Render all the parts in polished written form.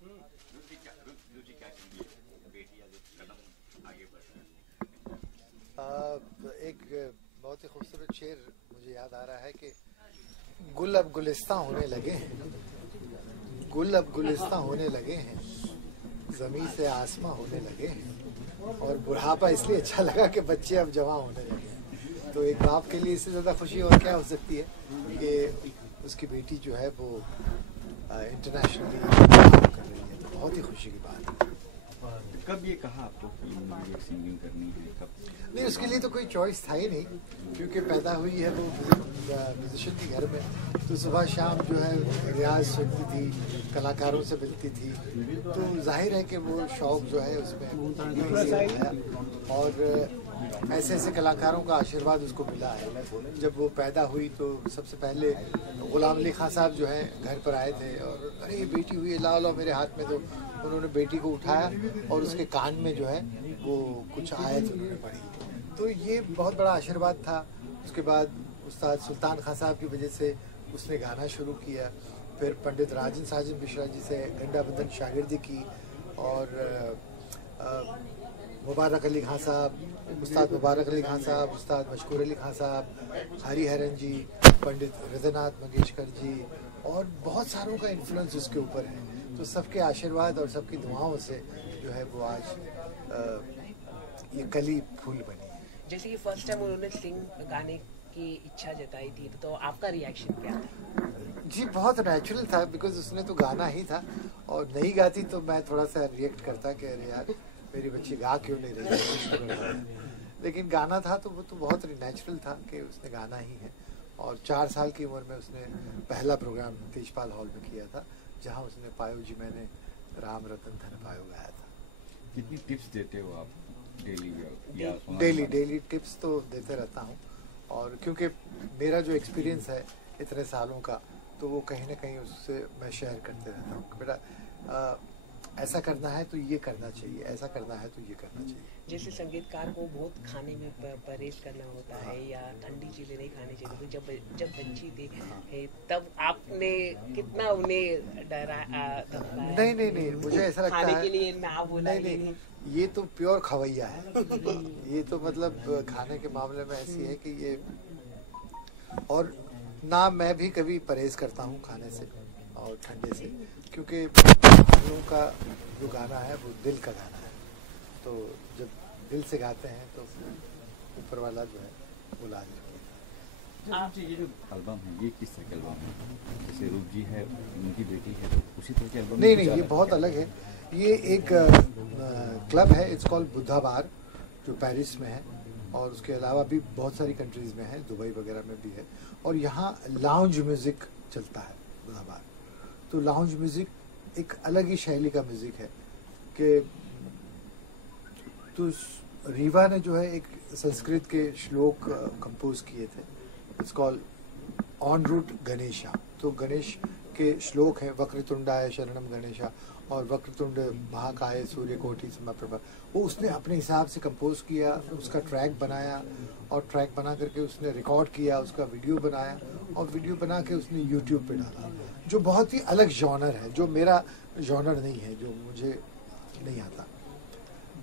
एक बहुत ही खूबसूरत शेर मुझे याद आ रहा है कि गुल अब गुलिस्तां होने लगे हैं, गुल अब गुलिस्तां होने लगे हैं, ज़मीन से आसमां होने लगे हैं, और बुढ़ापा इसलिए अच्छा लगा कि बच्चे अब जवां होने लगे हैं। तो एक बाप के लिए इससे ज़्यादा खुशी और क्या हो सकती है कि उसकी बेटी जो है वो इंटरनेशनली काम कर रही है। तो बहुत ही खुशी की बात है। कब ये कहा आपको कि मुझे सिंगिंग करनी है? कब? नहीं, उसके लिए तो कोई चॉइस था ही नहीं, क्योंकि पैदा हुई है वो म्यूजिशियन के घर में। तो सुबह शाम जो है रियाज सुनती थी, कलाकारों से मिलती थी, तो जाहिर है कि वो शौक़ जो है उसमें आया, और ऐसे ऐसे कलाकारों का आशीर्वाद उसको मिला है। जब वो पैदा हुई तो सबसे पहले गुलाम अली खां साहब जो है घर पर आए थे, और अरे ये बेटी हुई है, लाओ लाओ मेरे हाथ में। तो उन्होंने बेटी को उठाया और उसके कान में जो है वो कुछ आयत उन्होंने पढ़ी। तो ये बहुत बड़ा आशीर्वाद था। उसके बाद उस्ताद सुल्तान खां साहब की वजह से उसने गाना शुरू किया। फिर पंडित राजन साजन मिश्रा जी से गंडा बंधन शागिर्दी की, और मुबारक अली खां साहब, उस्ताद मुबारक अली खां साहब, उस्ताद मशकूर अली खां साहब, हरिहरन जी, पंडित रजनाथ मंगेशकर जी, और बहुत सारों का इन्फ्लुएंस उसके ऊपर है। तो सबके आशीर्वाद और सबकी दुआओं से जो है वो आज ये कली फूल बनी है। जैसे कि फर्स्ट टाइम उन्होंने सिंग गाने की इच्छा जताई थी, तो आपका रिएक्शन क्या था? जी बहुत नेचुरल था, बिकॉज उसने तो गाना ही था, और नहीं गाती तो मैं थोड़ा सा रिएक्ट करता कि अरे यार मेरी बच्ची गा क्यों नहीं रही है। लेकिन गाना था तो वो तो बहुत नेचुरल था कि उसने गाना ही है। और 4 साल की उम्र में उसने पहला प्रोग्राम तेजपाल हॉल में किया था, जहां उसने पायो जी मैंने राम रतन धन पायो गाया था। कितनी टिप्स देते हो आप डेली टिप्स तो देते रहता हूँ, और क्योंकि मेरा जो एक्सपीरियंस है इतने सालों का, तो वो कहीं ना कहीं उससे मैं शेयर करते रहता हूँ। बेटा ऐसा करना है तो ये करना चाहिए, ऐसा करना है तो ये करना चाहिए। जैसे संगीतकार को बहुत खाने में परहेज करना होता है, या ठंडी चीजें नहीं खानी चाहिए, तो जब बच्ची थी तब आपने कितना उन्हें डराया? नहीं, मुझे ऐसा लगता है खाने के लिए ना बोला। नहीं, ये तो प्योर खवैया है। ये तो मतलब खाने के मामले में ऐसी है कि ये, और ना मैं भी कभी परहेज करता हूँ खाने से और ठंडे से, क्योंकि हम लोगों का जो गाना है वो दिल का गाना है। तो जब दिल से गाते हैं तो ऊपर वाला जो है वो लाज रखेगा। आपसे ये जो एल्बम है, ये किस तरह का एल्बम है? जैसे रूप जी है, उनकी बेटी है, तो उसी तरह के एल्बम? नहीं, ये बहुत अलग है। ये एक क्लब है, इट्स कॉल्ड बुद्धा बार, जो पेरिस में है, और उसके अलावा भी बहुत सारी कंट्रीज में है, दुबई वगैरह में भी है। और यहाँ लाउंज म्यूजिक चलता है बुद्धा बार। तो लाउंज म्यूजिक एक अलग ही शैली का म्यूजिक है कि तो रीवा ने जो है एक संस्कृत के श्लोक कंपोज किए थे, it's called on root Ganesha. तो गणेश के श्लोक हैं, वक्रतुंडाय शरणम गणेशा और वक्रतुंड महाकाय सूर्यकोटि समप्रभा। वो उसने अपने हिसाब से कंपोज किया, उसका ट्रैक बनाया, और ट्रैक बना करके उसने रिकॉर्ड किया, उसका वीडियो बनाया, और वीडियो बना के उसने यूट्यूब पे डाला, जो बहुत ही अलग जॉनर है, जो मेरा जॉनर नहीं है, जो मुझे नहीं आता।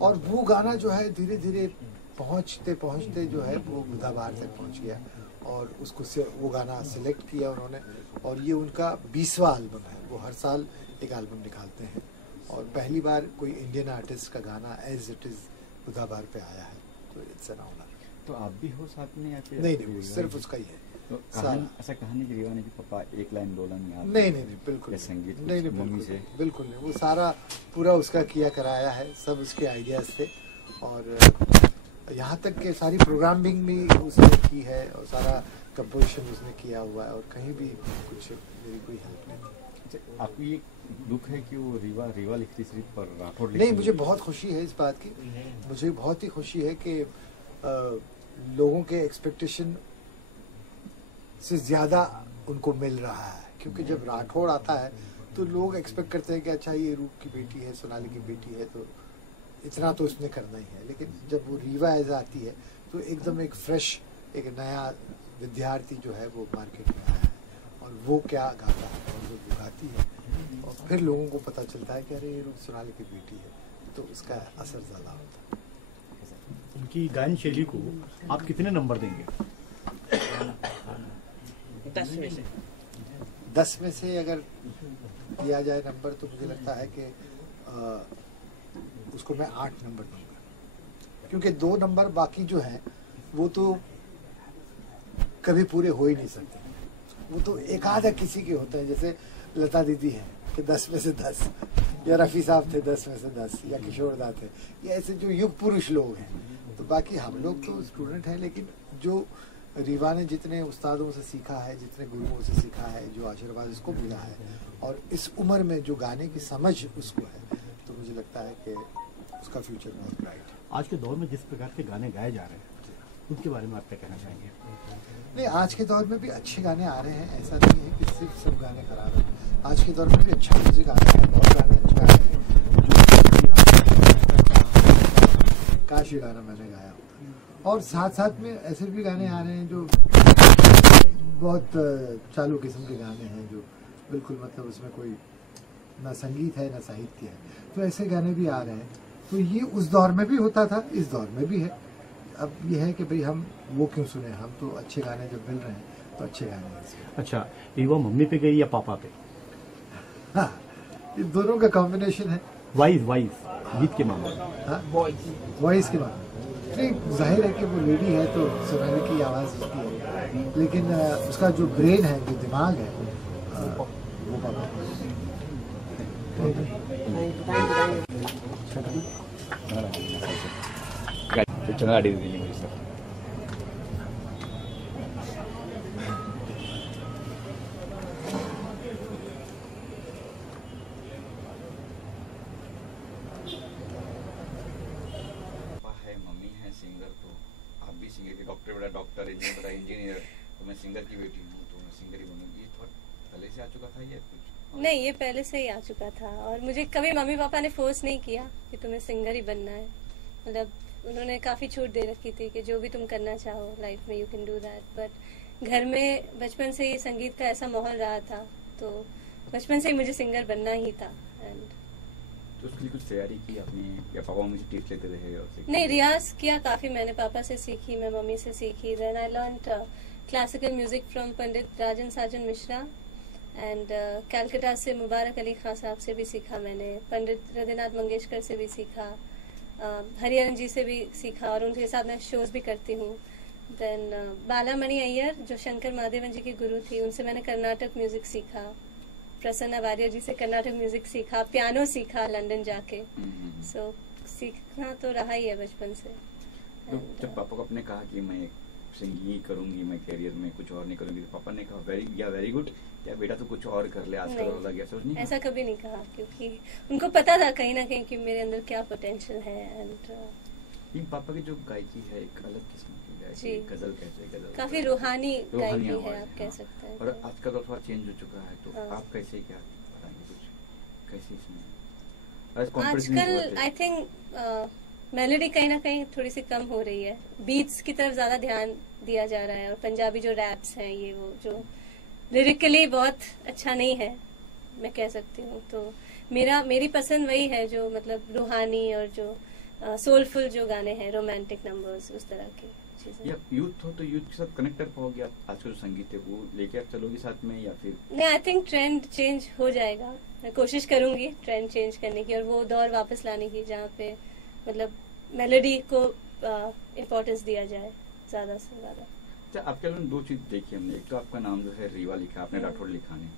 और वो गाना जो है धीरे धीरे पहुँचते पहुँचते जो है वो बुद्धा बार तक पहुँच गया, और उसको वो गाना सिलेक्ट किया उन्होंने, और ये उनका 20वां एल्बम है। वो हर साल एक एल्बम निकालते हैं, और पहली बार कोई इंडियन आर्टिस्ट का गाना एज इट इज़ बुद्धा बार पे आया है, तो इट्स एन ऑनर। तो आप भी हो साथ में या फिर? नहीं, सिर्फ उसका ही है। तो ऐसा कहानी की रीवा ने कि पापा 1 लाइन 2 लाइन याद? नहीं, बिल्कुल संगीत नहीं, मम्मी से बिल्कुल नहीं। वो सारा पूरा उसका किया कराया है, सब उसके आइडियाज थे, और यहाँ तक कि सारी प्रोग्रामिंग भी उसने की है, और सारा कंपोजिशन उसने किया हुआ है, और कहीं भी कुछ मेरी कोई हेल्प नहीं। आपको ये दुख है कि वो रीवा लिखती सिर्फ पर राठौड़? नहीं, मुझे बहुत खुशी है इस बात की। मुझे बहुत ही खुशी है कि लोगों के एक्सपेक्टेशन से ज़्यादा उनको मिल रहा है, क्योंकि जब राठौड़ आता है तो लोग एक्सपेक्ट करते हैं कि अच्छा ये रूप की बेटी है, सोनाली की बेटी है, तो इतना तो उसने करना ही है। लेकिन जब वो रीवा ऐसा आती है तो एकदम एक फ्रेश, एक नया विद्यार्थी जो है वो मार्केट में आया है, और वो क्या गाता है, और वो गाती है और फिर लोगों को पता चलता है कि अरे ये सोनाली की बेटी है, तो उसका असर ज़्यादा होता है। उनकी गायन शैली को आप कितने नंबर देंगे? 10 में से 10 में से अगर दिया जाए नंबर, तो मुझे लगता है कि उसको मैं 8 नंबर दूंगा, क्योंकि 2 नंबर बाकी जो हैं वो तो कभी पूरे हो ही नहीं सकते। वो तो एक आधा किसी के होते हैं, जैसे लता दीदी है कि 10 में से 10, या रफ़ी साहब थे 10 में से 10, या किशोर दा थे, ये ऐसे जो युग पुरुष लोग हैं। तो बाकी हम लोग तो स्टूडेंट हैं, लेकिन जो रीवा ने जितने उस्तादों से सीखा है, जितने गुरुओं से सीखा है, जो आशीर्वाद इसको मिला है, और इस उम्र में जो गाने की समझ उसको है, तो मुझे लगता है कि उसका फ्यूचर बहुत ब्राइट है। आज के दौर में जिस प्रकार के गाने गाए जा रहे हैं, उनके बारे में आप क्या कहना चाहेंगे? नहीं, आज के दौर में भी अच्छे गाने आ रहे हैं, ऐसा नहीं है कि सिर्फ सब गाने खराब हैं। आज के दौर में भी अच्छा म्यूजिक आ रहा है, बहुत गाने अच्छे आ रहे हैं। काश ये गाना मैंने गाया, और साथ साथ में ऐसे भी गाने आ रहे हैं जो बहुत चालू किस्म के गाने हैं, जो बिल्कुल मतलब उसमें कोई ना संगीत है ना साहित्य है, तो ऐसे गाने भी आ रहे हैं। तो ये उस दौर में भी होता था, इस दौर में भी है। अब ये है कि भाई हम वो क्यों सुने, हम तो अच्छे गाने जब मिल रहे हैं तो अच्छे गाने हैं इसमें। अच्छा, रीवा मम्मी पे गई या पापा पे? हाँ, ये दोनों का कॉम्बिनेशन है। वाइज गीत के मामले में। हाँ, वॉइस के बाद नहीं, जाहिर है कि वो लेडी है तो सोनाली की आवाज़ उसकी है, लेकिन उसका जो ब्रेन है, जो दिमाग है, वो पापा। चंद्रा डी दी मेरी सर। मम्मी है सिंगर, तो आप भी सिंगर के, डॉक्टर बड़ा डॉक्टर, इंजीनियर, तो मैं सिंगर की बेटी हूँ, तो मैं सिंगर ही बनूंगी। थोड़ा पहले से आ चुका था या कुछ? नहीं, ये पहले से ही आ चुका था, और मुझे कभी मम्मी पापा ने फोर्स नहीं किया कि तुम्हें सिंगर ही बनना है। मतलब उन्होंने काफी छूट दे रखी थी कि जो भी तुम करना चाहो लाइफ में you can do that. But घर में बचपन से ही संगीत का ऐसा माहौल रहा था, तो बचपन से ही मुझे सिंगर बनना ही था। एंड तो उसके लिए कुछ तैयारी की आपने, या पापा मुझे टीच लेते रहे? और नहीं, रियाज किया काफी मैंने, पापा से सीखी, मैं मम्मी से सीखी। Then I learned classical music from Pandit Rajan Sajan Mishra, and Calcutta से मुबारक अली खान साहब से भी सीखा मैंने, पंडित हृदयनाथ मंगेशकर से भी सीखा, हरिहरन जी से भी सीखा, और उनके साथ मैं शोज भी करती हूँ। देन बालामणि अय्यर जो शंकर महादेवन जी की गुरु थी, उनसे मैंने कर्नाटक म्यूजिक सीखा। प्रसन्ना वारियर जी से कर्नाटक म्यूजिक सीखा, पियानो सीखा लंदन जाके। सो सीखना तो रहा ही है बचपन से। तो जब पापा को आपने कहा कि मैं सिंगिंग करूंगी, मैं कैरियर में कुछ और नहीं करूंगी, तो पापा ने कहा वेरी गुड, या बेटा तो कुछ और कर ले, आजकल और लग गया, सोच नहीं? ऐसा कभी नहीं कहा, क्योंकि उनको पता था कहीं ना कहीं कि मेरे अंदर क्या पोटेंशियल है। एंड पापा की जो गायकी है एक अलग किस्म की गायकी, गजल कहते हैं, गजल काफी रूहानी गायकी है, आप कह सकते हैं। और आज का दौर थोड़ा चेंज हो चुका है, तो हाँ। आप कैसे क्या बताएंगे, कुछ कैसे इसमें आजकल आई थिंक मेलोडी कहीं ना कहीं थोड़ी सी कम हो रही है, बीट्स की तरफ ज्यादा ध्यान दिया जा रहा है, और पंजाबी जो रैप्स हैं ये वो जो लिरिकली बहुत अच्छा नहीं है, मैं कह सकती हूँ। तो मेरी पसंद वही है जो मतलब रूहानी और जो सोलफुल जो गाने हैं, रोमांटिक नंबर्स, उस तरह की चीजें। या यूथ हो तो यूथ के साथ कनेक्ट कर पाओगे आप? आज का जो संगीत है वो लेके आप चलोगे साथ में, या फिर नहीं, आई थिंक ट्रेंड चेंज हो जाएगा। मैं कोशिश करूंगी ट्रेंड चेंज करने की, और वो दौर वापस लाने की जहाँ पे मतलब मेलोडी को इम्पोर्टेंस दिया जाए ज्यादा से ज्यादा। अच्छा, आपके अलग दो चीज देखी हमने, एक तो आपका नाम जो है रीवा लिखा, आपने राठौड़ लिखा नहीं,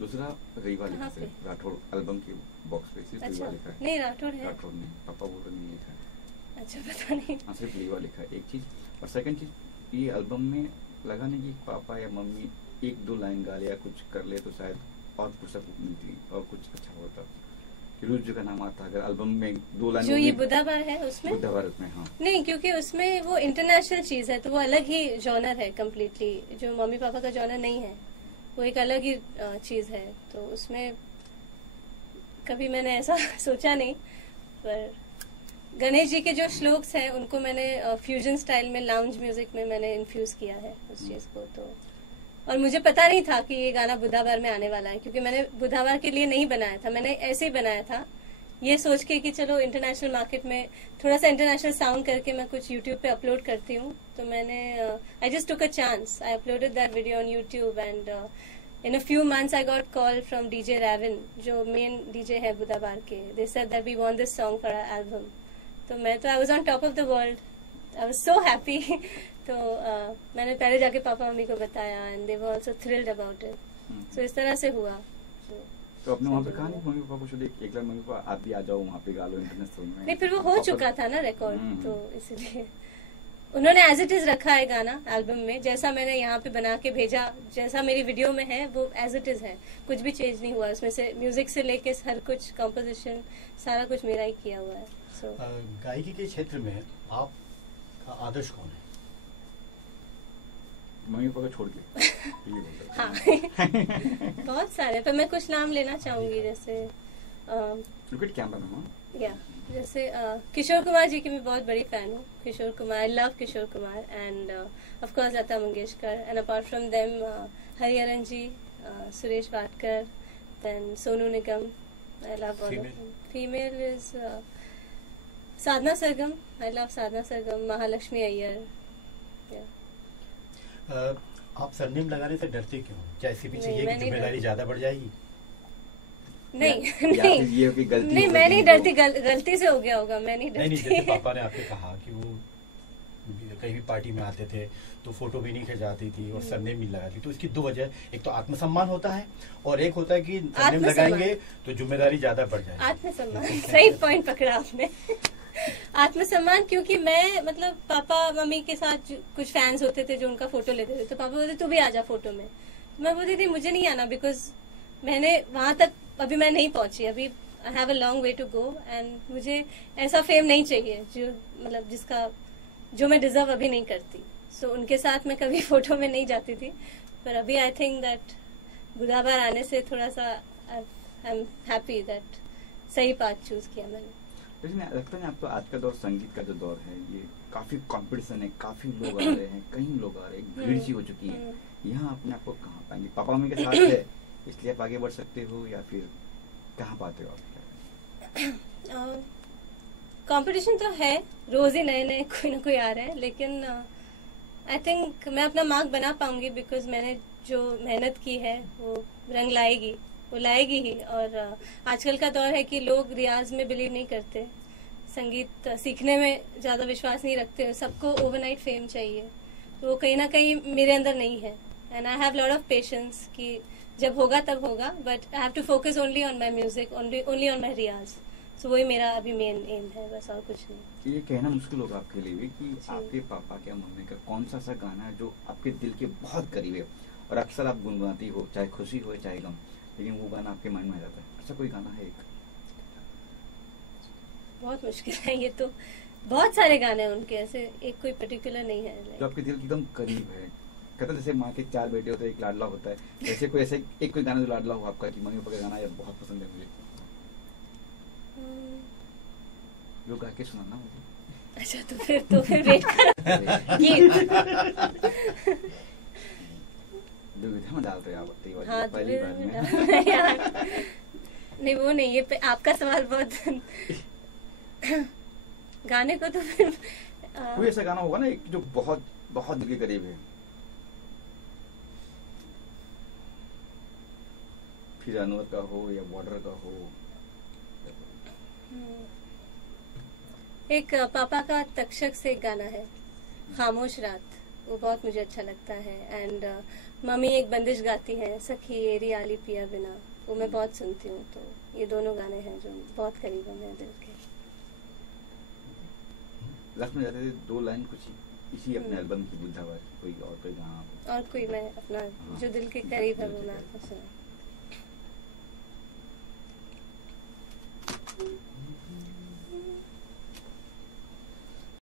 दूसरा रीवा लिखा है, राठौड़ एल्बम के बॉक्स पे सिर्फ रीवा लिखा है। नहीं, राठौड़ है। राठौड़ नहीं, पापा बोल रहे नहीं लिखा है। अच्छा, पता नहीं। हाँ, सिर्फ रीवा लिखा है, एक चीज। और सेकंड चीज, ये एल्बम में लगा नहीं कि पापा या मम्मी एक दो लाइन गा ले या कुछ कर ले तो शायद और फुर्सत मिलती और कुछ अच्छा होता। फिरोज जी का नाम आता, अगर एल्बम में दो लाइन जो ये बुद्धाबार है उसमें, बुद्धाबार उसमें, हाँ नहीं, क्योंकि उसमें वो इंटरनेशनल चीज है, तो वो अलग ही जॉनर है कम्प्लीटली, जो मम्मी पापा का जॉनर नहीं है, वो एक अलग ही चीज है। तो उसमें कभी मैंने ऐसा सोचा नहीं, पर गणेश जी के जो श्लोक्स हैं उनको मैंने फ्यूजन स्टाइल में, लाउंज म्यूजिक में मैंने इन्फ्यूज किया है उस चीज को। तो और मुझे पता नहीं था कि ये गाना बुधाबार में आने वाला है, क्योंकि मैंने बुधाबार के लिए नहीं बनाया था, मैंने ऐसे ही बनाया था ये सोच के कि चलो इंटरनेशनल मार्केट में थोड़ा सा इंटरनेशनल साउंड करके मैं कुछ यूट्यूब पे अपलोड करती हूँ। तो मैंने I just took a chance, I uploaded that video on YouTube and in a few months I got call from DJ Ravin, जो मेन डीजे है बुधाबार के। They said that we want this song for our album. तो मैं तो I was on top of the world, I was so happy. तो मैंने पहले जाके पापा मम्मी को बताया and they were also thrilled about it. सो इस तरह से हुआ। तो आपने वहाँ पे कहा नहीं मम्मी पापा को, एक बार मम्मी पापा आप भी आ जाओ वहाँ पे गा लो इंटरनेशनल में? नहीं, फिर वो हो चुका था ना रिकॉर्ड, तो इसलिए उन्होंने एज इट इज रखा है गाना एल्बम में, जैसा मैंने यहाँ पे बना के भेजा, जैसा मेरी वीडियो में है वो एज इट इज है, कुछ भी चेंज नहीं हुआ उसमें से। म्यूजिक से लेके हर कुछ, कंपोजिशन सारा कुछ मेरा ही किया हुआ है। So, गायकी के क्षेत्र में आपका आदर्श कौन है? मम्मी पापा को छोड़ के हाँ बहुत सारे, पर मैं कुछ नाम लेना चाहूंगी, जैसे कैमरा में या जैसे किशोर कुमार जी की मैं बहुत बड़ी फैन हूँ। Kishore Kumar, I love Kishore Kumar and of course Lata Mangeshkar and apart from them Hariharan ji, Suresh Wadkar, then Sonu Nigam, I love all of them. Female is Sadhana Sargam, I love Sadhana Sargam, Mahalakshmi Iyer. आप सरनेम लगाने से डरते क्यों? क्या इसके पीछे ये कि जिम्मेदारी ज्यादा बढ़ जाएगी? नहीं नहीं, मैं नहीं डरती, गलती से हो गया होगा, मैं नहीं डरती। नहीं, जैसे पापा ने आपके कहा कि वो कहीं भी पार्टी में आते थे तो फोटो भी नहीं खिंचाती थी और सरनेम भी लगाती, तो इसकी दो वजह, एक तो आत्मसम्मान होता है और एक होता है कि सरनेम लगाएंगे तो जिम्मेदारी ज्यादा बढ़ जाएगी। आत्मसम्मान, सही पॉइंट पकड़ा आपने। आत्मसम्मान, क्योंकि मैं मतलब पापा मम्मी के साथ कुछ फैंस होते थे जो उनका फोटो लेते थे, तो पापा बोलते तू भी आ जा फोटो में। मैं बोलती थी मुझे नहीं आना, बिकॉज मैंने वहां तक अभी मैं नहीं पहुंची, अभी I have a long way to go and मुझे ऐसा फेम नहीं चाहिए जो मतलब जो मैं डिजर्व अभी नहीं करती। सो उनके साथ मैं कभी फोटो में नहीं जाती थी, पर अभी आई थिंक दैट बुधाबार आने से थोड़ा सा आई एम हैप्पी दैट सही पाथ चूज किया मैंने। लेकिन लगता है आपको आज का दौर, संगीत का जो दौर है, ये काफी कंपटीशन है, काफी लोग आ रहे हैं, कई लोग आ रहे हैं, भीड़ सी हो चुकी है। यहाँ अपने आप को कहाँ पाएंगे? पापा मम्मी के साथ है इसलिए आप आगे बढ़ सकते हो, या फिर कहाँ पाते हो आप? कंपटीशन तो है, रोज ही नए नए कोई ना कोई आ रहे हैं, लेकिन आई थिंक मैं अपना मार्क बना पाऊंगी, बिकॉज मैंने जो मेहनत की है वो रंग लाएगी, वो लाएगी ही। और आजकल का दौर है कि लोग रियाज में बिलीव नहीं करते, संगीत सीखने में ज्यादा विश्वास नहीं रखते, सबको ओवरनाइट फेम चाहिए, तो वो कहीं ना कहीं मेरे अंदर नहीं है। And I have lot of patience कि जब होगा तब होगा, but I have to focus only on my music, only on my riyaz. So वही मेरा अभी मेन एम है, बस और कुछ नहीं। ये कहना मुश्किल होगा आपके लिए भी कि आपके पापा के मम्मी का कौन सा गाना है जो आपके दिल के बहुत करीब है और अक्सर आप गुनगुनाती हो, चाहे खुशी हो चाहे गम, लेकिन वो गाना आपके माइंड में आ जाता है? ऐसा कोई गाना है एक? बहुत मुश्किल है, ये तो बहुत सारे गाने हैं उनके, ऐसे एक कोई पर्टिकुलर नहीं है जो आपके दिल के एकदम करीब है। कहते जैसे माँ के 4 बेटे होते हैं, एक लाडला होता है, ऐसे कोई ऐसे एक कोई गाना जो लाडला हो आपका, कि मम्मी पापा का गाना यार बहुत पसंद है मुझे, जो गा के सुनाना मुझे। अच्छा, तो फिर वेट करो। दुविधा में डालते हैं आप? हाँ, पहली बार में नहीं वो नहीं, ये आपका सवाल बहुत गाने को तो फिर कोई ऐसा गाना होगा ना एक जो बहुत बहुत दिल के करीब है, फिर अनवर का हो या बॉर्डर का हो। एक पापा का तक्षक से एक गाना है, खामोश रात, वो बहुत मुझे अच्छा लगता है। एंड मम्मी एक बंदिश गाती है, सखी एरी आली पिया बिना, वो मैं बहुत सुनती हूँ। तो ये दोनों गाने हैं जो बहुत करीब है मेरे दिल के। लास्ट में जाते थे 2 लाइन कुछ इसी अपने एल्बम की बुधाबार, कोई और कोई गाना? और कोई मैं अपना जो दिल के करीब है वो मैं आपको सुना।